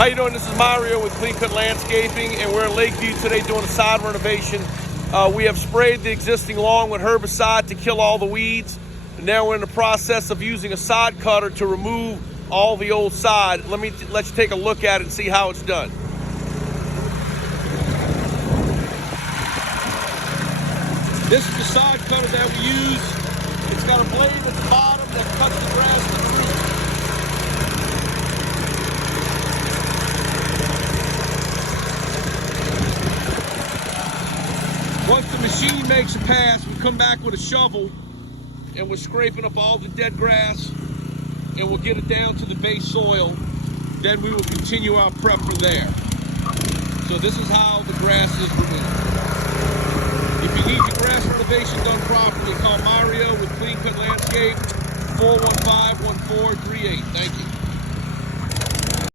How you doing? This is Mario with Clean Cut Landscaping, and we're in Lakeview today doing a sod renovation. We have sprayed the existing lawn with herbicide to kill all the weeds. And now we're in the process of using a sod cutter to remove all the old sod. Let's take a look at it and see how it's done. This is the sod cutter that we use. It's got a blade at the bottom that cuts the grass to the root. Once the machine makes a pass, we come back with a shovel and we're scraping up all the dead grass and we'll get it down to the base soil. Then we will continue our prep from there. So this is how the grass is removed. If you need your grass renovation done properly, call Mario with Clean Cut Landscape, 415-1438. Thank you.